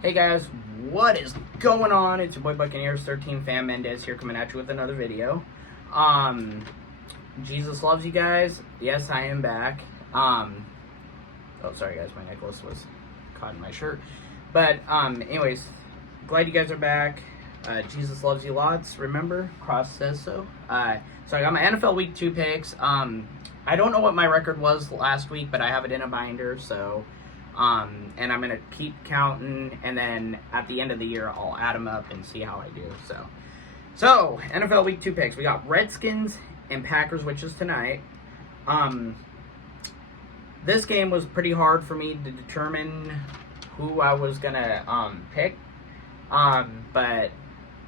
Hey guys, what is going on? It's your boy Buccaneers 13 Fan Mendez here coming at you with another video. Jesus loves you guys. Yes, I am back. Oh sorry guys, my necklace was caught in my shirt. But anyways, glad you guys are back. Jesus loves you lots. Remember, Cross says so. So I got my NFL Week 2 picks. I don't know what my record was last week, but I have it in a binder, so and I'm going to keep counting, and then at the end of the year, I'll add them up and see how I do. So NFL Week 2 picks. We got Redskins and Packers, which is tonight. This game was pretty hard for me to determine who I was going to pick. But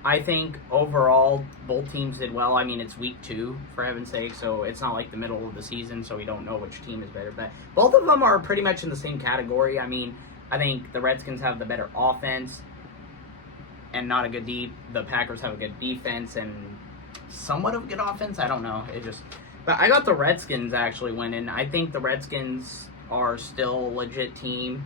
I think overall, both teams did well. I mean, it's week 2, for heaven's sake, so it's not like the middle of the season, so we don't know which team is better. But both of them are pretty much in the same category. I mean, I think the Redskins have the better offense and not a good deep. The Packers have a good defense and somewhat of a good offense. I don't know. But I got the Redskins actually winning. I think the Redskins are still a legit team.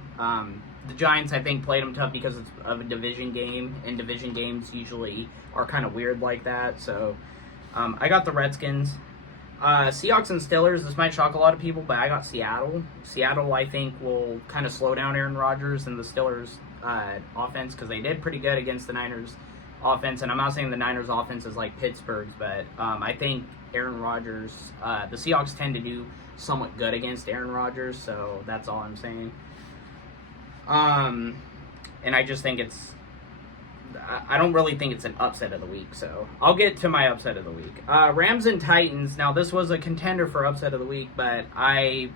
The Giants, I think, played them tough because it's of a division game, and division games usually are kind of weird like that. So I got the Redskins. Seahawks and Steelers, this might shock a lot of people, but I got Seattle. Seattle, I think, will kind of slow down Aaron Rodgers and the Steelers' offense because they did pretty good against the Niners' offense. And I'm not saying the Niners' offense is like Pittsburgh's, but I think Aaron Rodgers, the Seahawks tend to do somewhat good against Aaron Rodgers, so that's all I'm saying. And I just think I don't really think it's an upset of the week, so I'll get to my upset of the week. Rams and Titans. Now, this was a contender for upset of the week, but I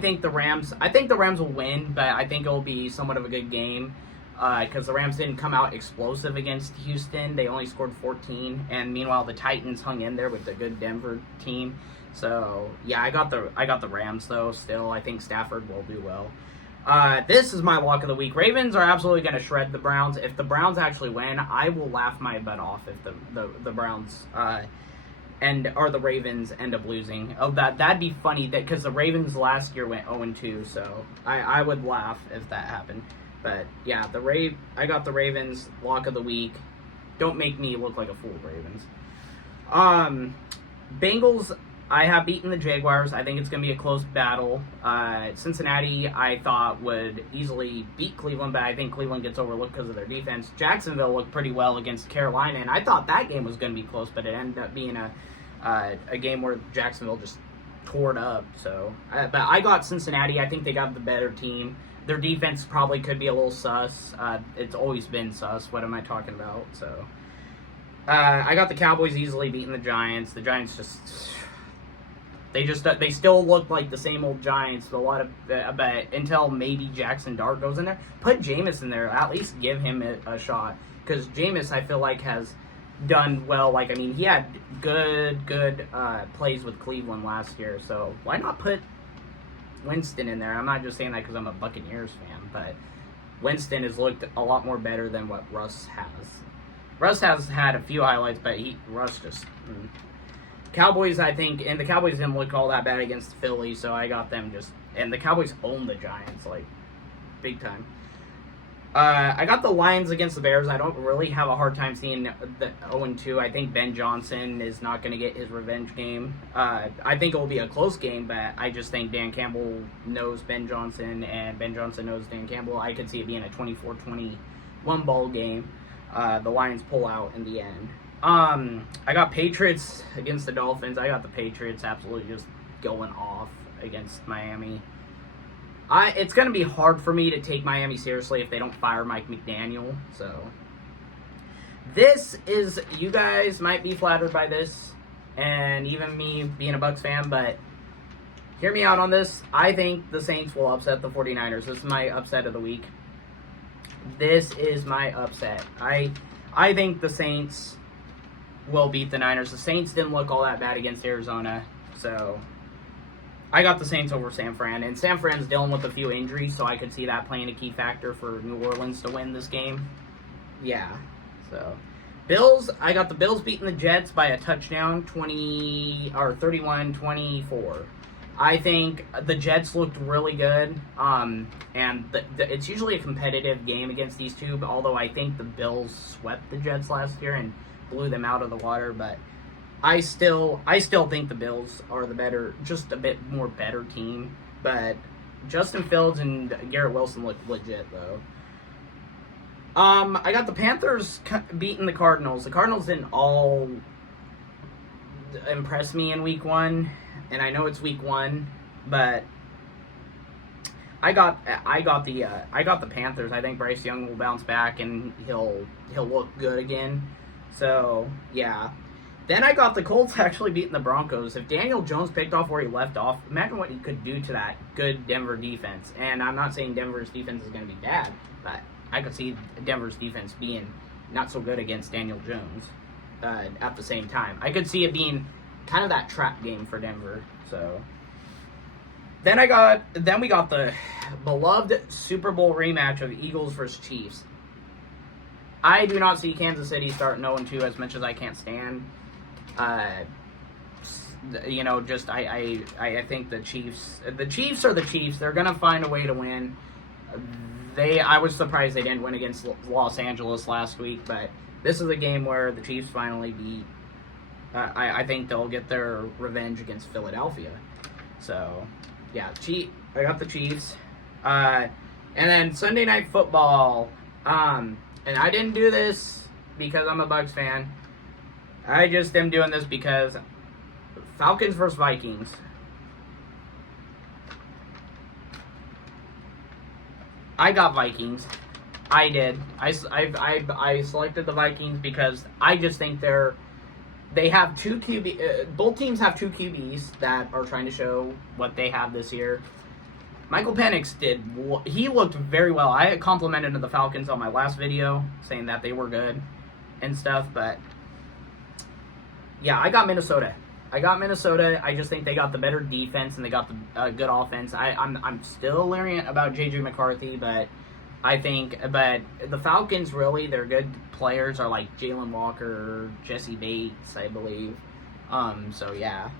think the Rams will win, but I think it'll be somewhat of a good game because the Rams didn't come out explosive against Houston. They only scored 14, and meanwhile the Titans hung in there with the good Denver team. So yeah, I got the Rams though. Still, I think Stafford will do well. This is my lock of the week. Ravens are absolutely going to shred the Browns. If the Browns actually win, I will laugh my butt off if the Browns or the Ravens end up losing. Oh, that'd be funny because the Ravens last year went 0-2, so I would laugh if that happened. But yeah, I got the Ravens lock of the week. Don't make me look like a fool, Ravens. Bengals, I have beaten the Jaguars. I think it's going to be a close battle. Cincinnati, I thought, would easily beat Cleveland, but I think Cleveland gets overlooked because of their defense. Jacksonville looked pretty well against Carolina, and I thought that game was going to be close, but it ended up being a game where Jacksonville just tore it up. So, but I got Cincinnati. I think they got the better team. Their defense probably could be a little sus. It's always been sus. What am I talking about? So, I got the Cowboys easily beating the Giants. The Giants they still look like the same old Giants. But until maybe Jackson Dart goes in there, put Jameis in there. At least give him a shot because Jameis, I feel like, has done well. Like, I mean, he had good plays with Cleveland last year. So why not put Winston in there? I'm not just saying that because I'm a Buccaneers fan, but Winston has looked a lot more better than what Russ has. Russ has had a few highlights, but Russ just. Cowboys, I think, and the Cowboys didn't look all that bad against Philly, so I got them and the Cowboys own the Giants, like, big time. I got the Lions against the Bears. I don't really have a hard time seeing the 0-2. I think Ben Johnson is not going to get his revenge game. I think it will be a close game, but I just think Dan Campbell knows Ben Johnson, and Ben Johnson knows Dan Campbell. I could see it being a 24-21 ball game. The Lions pull out in the end. I got Patriots against the Dolphins. I got the Patriots absolutely just going off against Miami. It's going to be hard for me to take Miami seriously if they don't fire Mike McDaniel. So, you guys might be flattered by this, and even me being a Bucs fan, but hear me out on this. I think the Saints will upset the 49ers. This is my upset of the week. This is my upset. I think the Saints will beat the Niners. The Saints didn't look all that bad against Arizona, so I got the Saints over San Fran. And San Fran's dealing with a few injuries, so I could see that playing a key factor for New Orleans to win this game. Yeah, so Bills, I got the Bills beating the Jets by a touchdown, 31-24. I think the Jets looked really good, and it's usually a competitive game against these two. Although I think the Bills swept the Jets last year and blew them out of the water, but I still think the Bills are the better, just a bit more better team. But Justin Fields and Garrett Wilson look legit though. I got the Panthers beating the Cardinals. The Cardinals didn't all impress me in week 1. And I know it's week 1, but I got the Panthers. I think Bryce Young will bounce back and he'll look good again. So yeah. Then I got the Colts actually beating the Broncos. If Daniel Jones picked off where he left off, imagine what he could do to that good Denver defense. And I'm not saying Denver's defense is going to be bad, but I could see Denver's defense being not so good against Daniel Jones at the same time. I could see it being kind of that trap game for Denver. So then we got the beloved Super Bowl rematch of Eagles versus Chiefs. I do not see Kansas City starting 0-2 as much as I can't stand. I think the Chiefs are the Chiefs. They're gonna find a way to win. I was surprised they didn't win against Los Angeles last week, but this is a game where the Chiefs finally beat. I think they'll get their revenge against Philadelphia. So, yeah, I got the Chiefs. And then Sunday Night Football. And I didn't do this because I'm a Bucs fan. I just am doing this because Falcons versus Vikings. I got Vikings. I did. I selected the Vikings because I just think they have two QB. Both teams have two QBs that are trying to show what they have this year. Michael Penix he looked very well. I complimented the Falcons on my last video, saying that they were good and stuff. But yeah, I got Minnesota. I just think they got the better defense and they got the good offense. I'm still leery about JJ McCarthy, but the Falcons really, their good players are like Jalen Walker, Jesse Bates, I believe. So yeah,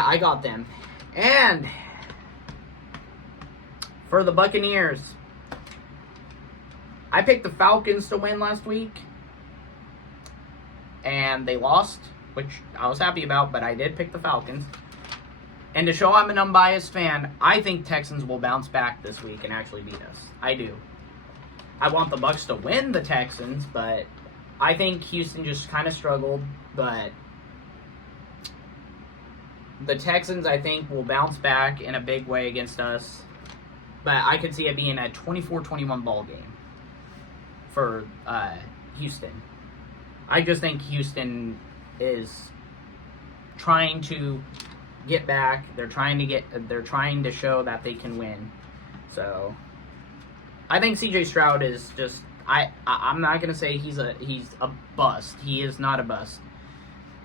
I got them. And for the Buccaneers, I picked the Falcons to win last week, and they lost, which I was happy about, but I did pick the Falcons. And to show I'm an unbiased fan, I think Texans will bounce back this week and actually beat us. I do. I want the Bucs to win the Texans, but I think Houston just kind of struggled. But the Texans, I think, will bounce back in a big way against us. But I could see it being a 24-21 ball game for Houston. I just think Houston is trying to get back. They're trying to show that they can win. So I think CJ Stroud is just I'm not gonna say he's a bust. He is not a bust.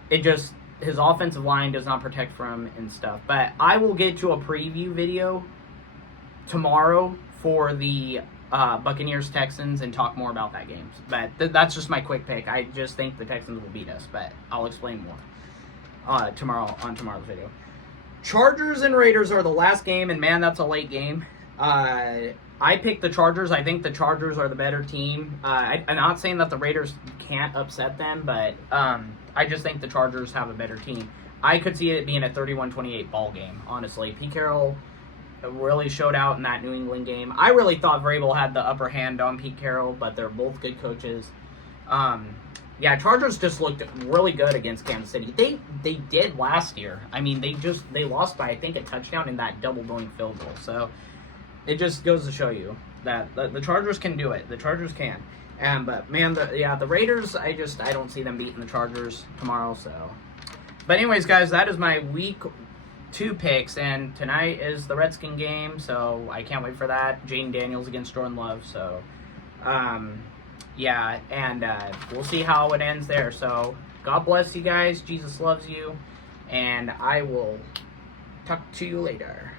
It just his offensive line does not protect from him and stuff. But I will get to a preview video tomorrow for the Buccaneers Texans and talk more about that game. But that's just my quick pick. I just think the Texans will beat us, but I'll explain more tomorrow on tomorrow's video. Chargers and Raiders are the last game, and man, that's a late game. I picked the Chargers. I think the Chargers are the better team. I'm not saying that the Raiders can't upset them, but I just think the Chargers have a better team. I could see it being a 31-28 ball game, honestly. Pete Carroll really showed out in that New England game. I really thought Vrabel had the upper hand on Pete Carroll, but they're both good coaches. Yeah, Chargers just looked really good against Kansas City. They did last year. I mean, they lost by, I think, a touchdown in that double-doing field goal. So it just goes to show you that the Chargers can do it. The Chargers can. But man, the Raiders, I don't see them beating the Chargers tomorrow. So, but anyways, guys, that is my week 2 picks, and tonight is the Redskin game, so I can't wait for that. Jaden Daniels against Jordan Love. So, yeah, and we'll see how it ends there. So, God bless you guys. Jesus loves you, and I will talk to you later.